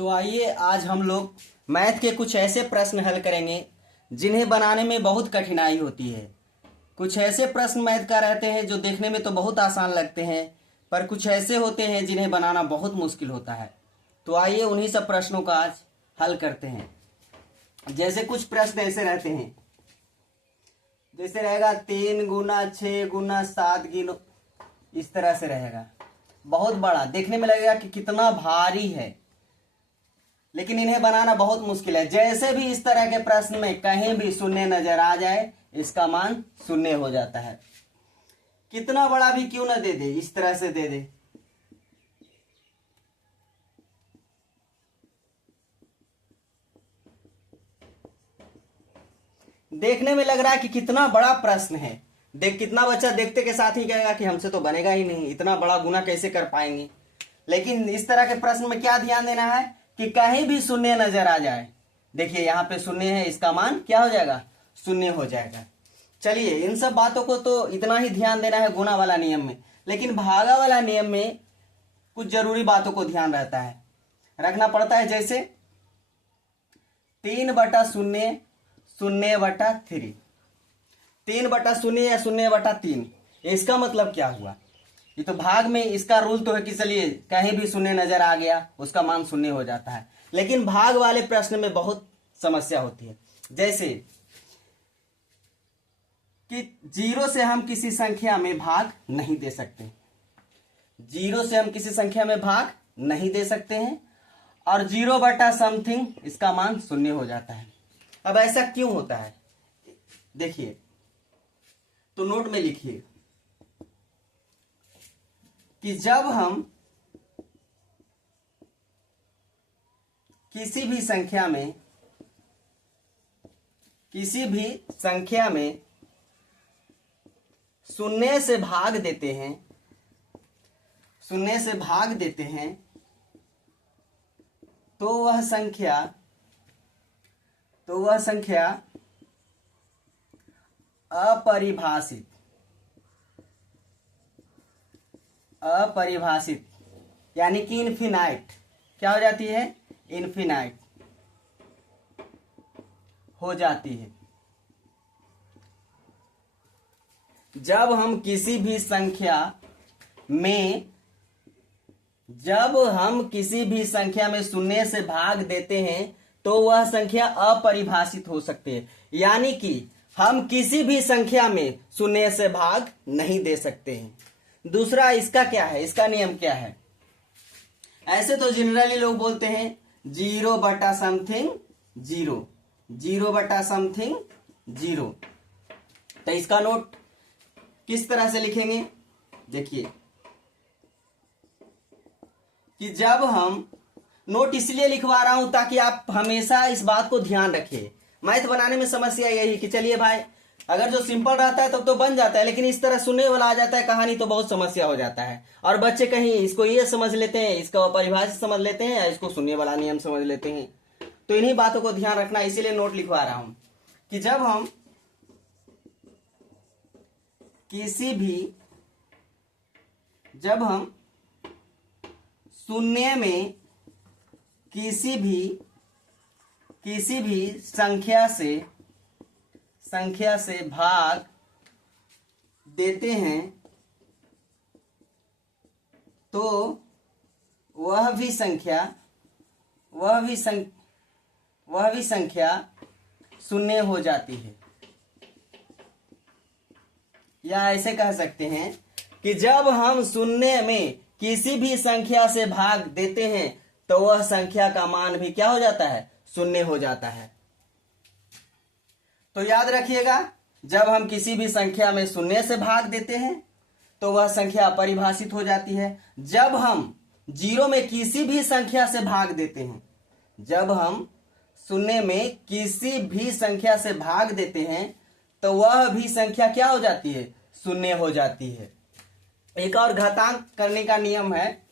तो आइए आज हम लोग मैथ के कुछ ऐसे प्रश्न हल करेंगे जिन्हें बनाने में बहुत कठिनाई होती है। कुछ ऐसे प्रश्न मैथ का रहते हैं जो देखने में तो बहुत आसान लगते हैं, पर कुछ ऐसे होते हैं जिन्हें बनाना बहुत मुश्किल होता है। तो आइए उन्हीं सब प्रश्नों का आज हल करते हैं। जैसे कुछ प्रश्न ऐसे रहते हैं, जैसे रहेगा 3 गुना 6 गुना 7 गिनो, इस तरह से रहेगा। बहुत बड़ा देखने में लगेगा कि कितना भारी है, लेकिन इन्हें बनाना बहुत मुश्किल है। जैसे भी इस तरह के प्रश्न में कहीं भी शून्य नजर आ जाए, इसका मान शून्य हो जाता है। कितना बड़ा भी क्यों ना दे दे, इस तरह से दे दे, देखने में लग रहा है कि कितना बड़ा प्रश्न है। देख कितना बच्चा देखते के साथ ही कहेगा कि हमसे तो बनेगा ही नहीं, इतना बड़ा गुना कैसे कर पाएंगे। लेकिन इस तरह के प्रश्न में क्या ध्यान देना है कि कहीं भी शून्य नजर आ जाए। देखिए यहाँ पे शून्य है, इसका मान क्या हो जाएगा, शून्य हो जाएगा। चलिए इन सब बातों को तो इतना ही ध्यान देना है गुना वाला नियम में, लेकिन भागा वाला नियम में कुछ जरूरी बातों को ध्यान रहता है, रखना पड़ता है। जैसे 3/0 0/3, 3/0 या 0/3, इसका मतलब क्या हुआ। ये तो भाग में इसका रूल तो है कि चलिए कहीं भी शून्य नजर आ गया उसका मान शून्य हो जाता है, लेकिन भाग वाले प्रश्न में बहुत समस्या होती है। जैसे कि 0 से हम किसी संख्या में भाग नहीं दे सकते, 0 से हम किसी संख्या में भाग नहीं दे सकते हैं, और 0/समथिंग इसका मान शून्य हो जाता है। अब ऐसा क्यों होता है, देखिए तो नोट में लिखिए कि जब हम किसी भी संख्या में शून्य से भाग देते हैं, तो वह संख्या अपरिभाषित यानी कि इनफिनाइट क्या हो जाती है, इनफिनाइट हो जाती है। जब हम किसी भी संख्या में शून्य से भाग देते हैं तो वह संख्या अपरिभाषित हो सकती है, यानी कि हम किसी भी संख्या में शून्य से भाग नहीं दे सकते हैं। दूसरा इसका क्या है, इसका नियम क्या है। ऐसे तो जनरली लोग बोलते हैं 0/समथिंग 0, 0/समथिंग 0। तो इसका नोट किस तरह से लिखेंगे, देखिए कि जब हम नोट इसलिए लिखवा रहा हूं ताकि आप हमेशा इस बात को ध्यान रखिए। मैथ बनाने में समस्या यही कि चलिए भाई अगर जो सिंपल रहता है तब तो बन जाता है, लेकिन इस तरह शून्य वाला आ जाता है कहानी तो बहुत समस्या हो जाता है। और बच्चे कहीं इसको ये समझ लेते हैं, इसका परिभाषित समझ लेते हैं, या इसको शून्य वाला नियम समझ लेते हैं। तो इन्हीं बातों को ध्यान रखना, इसीलिए नोट लिखवा रहा हूं कि जब हम शून्य में किसी भी संख्या से भाग देते हैं तो वह भी संख्या शून्य हो जाती है। या ऐसे कह सकते हैं कि जब हम शून्य में किसी भी संख्या से भाग देते हैं तो वह संख्या का मान भी क्या हो जाता है, शून्य हो जाता है। तो याद रखिएगा, जब हम किसी भी संख्या में शून्य से भाग देते हैं तो वह संख्या अपरिभाषित हो जाती है। जब हम 0 में किसी भी संख्या से भाग देते हैं, जब हम शून्य में किसी भी संख्या से भाग देते हैं तो वह भी संख्या क्या हो जाती है, शून्य हो जाती है। एक और घातांक करने का नियम है,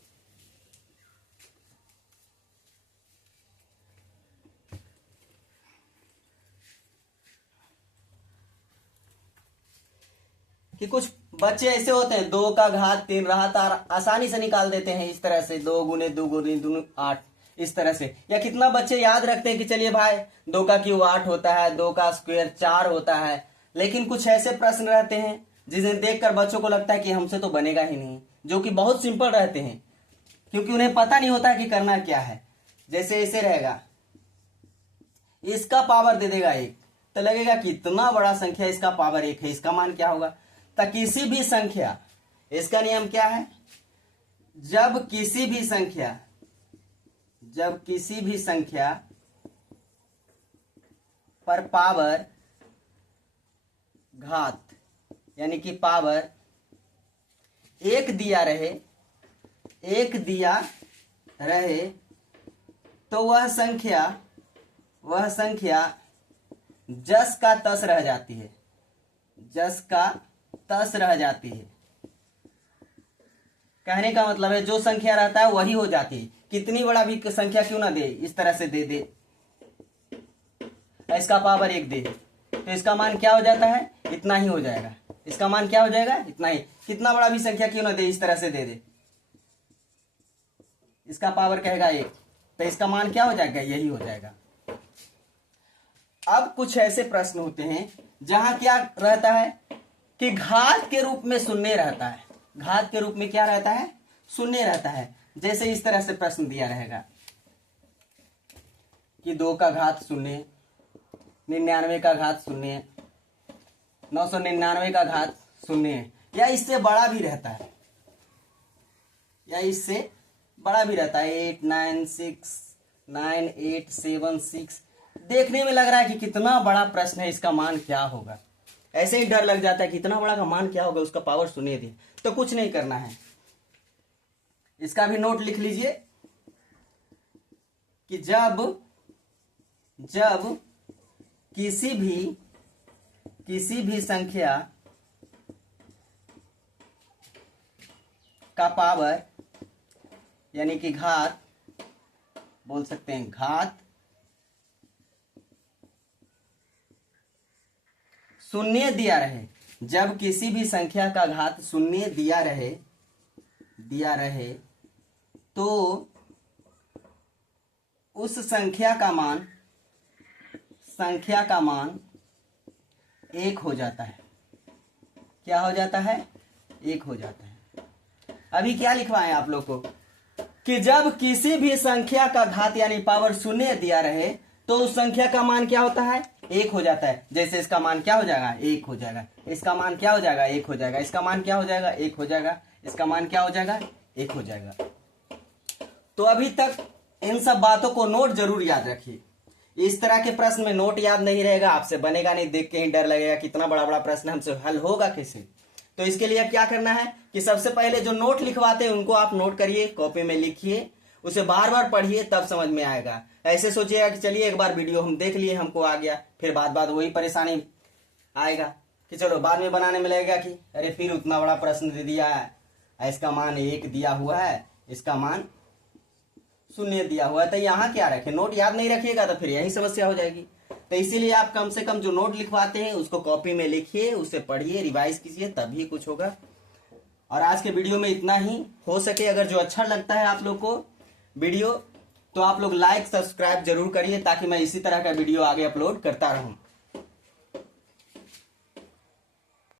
कि कुछ बच्चे ऐसे होते हैं 2 का घात 3 रहा था, आसानी से निकाल देते हैं इस तरह से, 2 गुने 2 गुने 2 8, इस तरह से। या कितना बच्चे याद रखते हैं कि चलिए भाई 2 का क्यूब 8 होता है, 2 का स्क्वायर 4 होता है। लेकिन कुछ ऐसे प्रश्न रहते हैं जिन्हें देखकर बच्चों को लगता है कि हमसे तो बनेगा ही नहीं, जो कि बहुत सिंपल रहते हैं, क्योंकि उन्हें पता नहीं होता कि करना क्या है। जैसे ऐसे रहेगा, इसका पावर दे देगा 1, तो लगेगा कि इतना बड़ा संख्या इसका पावर 1 है, इसका मान क्या होगा। तो किसी भी संख्या, इसका नियम क्या है, जब किसी भी संख्या पर पावर घात यानी कि पावर 1 दिया रहे तो वह संख्या जस का तस रह जाती है, कहने का मतलब है जो संख्या रहता है वही हो जाती है, कितनी बड़ा भी संख्या क्यों ना दे, इस तरह से दे दे, इसका पावर 1 दे, तो इसका मान क्या हो जाता है, इतना ही हो जाएगा। इसका मान क्या हो जाएगा, इतना ही। कितना बड़ा भी संख्या क्यों ना दे, इस तरह से दे दे, इसका पावर कहेगा 1, तो इसका मान क्या हो जाएगा, यही हो जाएगा। अब कुछ ऐसे प्रश्न होते हैं जहां क्या रहता है कि घात के रूप में शून्य रहता है, घात के रूप में क्या रहता है, शून्य रहता है। जैसे इस तरह से प्रश्न दिया रहेगा कि 2 का घात 0, 99 का घात 0, 999 का घात 0, या इससे बड़ा भी रहता है, 8969876। देखने में लग रहा है कि कितना बड़ा प्रश्न है, इसका मान क्या होगा। ऐसे ही डर लग जाता है कि इतना बड़ा का मान क्या होगा, उसका पावर सुनिए दे। तो कुछ नहीं करना है, इसका भी नोट लिख लीजिए कि जब किसी भी संख्या का पावर यानी कि घात, बोल सकते हैं घात, 0 दिया रहे, जब किसी भी संख्या का घात 0 दिया रहे तो उस संख्या का मान 1 हो जाता है। क्या हो जाता है, 1 हो जाता है। अभी क्या लिखवाएं आप लोग को कि जब किसी भी संख्या का घात यानी पावर 0 दिया रहे तो उस संख्या का मान क्या होता है, 1 हो जाता है। जैसे इसका मान क्या हो जाएगा, 1 हो जाएगा। इसका मान क्या हो जाएगा, 1 हो जाएगा। इसका मान क्या हो जाएगा, 1 हो जाएगा। इसका मान क्या हो जाएगा, 1 हो जाएगा। तो अभी तक इन सब बातों को नोट जरूर याद रखिए। इस तरह के प्रश्न में नोट याद नहीं रहेगा, आपसे बनेगा नहीं, देख के ही डर लगेगा कितना बड़ा बड़ा प्रश्न हमसे हल होगा कैसे। तो इसके लिए क्या करना है कि सबसे पहले जो नोट लिखवाते हैं उनको आप नोट करिए, कॉपी में लिखिए, उसे बार बार पढ़िए, तब समझ में आएगा। ऐसे सोचिएगा कि चलिए एक बार वीडियो हम देख लिए, हमको आ गया, फिर बाद वही परेशानी आएगा कि चलो बाद में बनाने में लगेगा कि अरे फिर उतना बड़ा प्रश्न दे दिया है, इसका मान 1 दिया हुआ है, इसका मान 0 दिया हुआ है, तो यहाँ क्या रखे, नोट याद नहीं रखिएगा तो फिर यही समस्या हो जाएगी। तो इसीलिए आप कम से कम जो नोट लिखवाते हैं उसको कॉपी में लिखिए, उसे पढ़िए, रिवाइज कीजिए, तभी कुछ होगा। और आज के वीडियो में इतना ही। हो सके अगर जो अच्छा लगता है आप लोग को वीडियो, तो आप लोग लाइक सब्सक्राइब जरूर करिए ताकि मैं इसी तरह का वीडियो आगे अपलोड करता रहूं।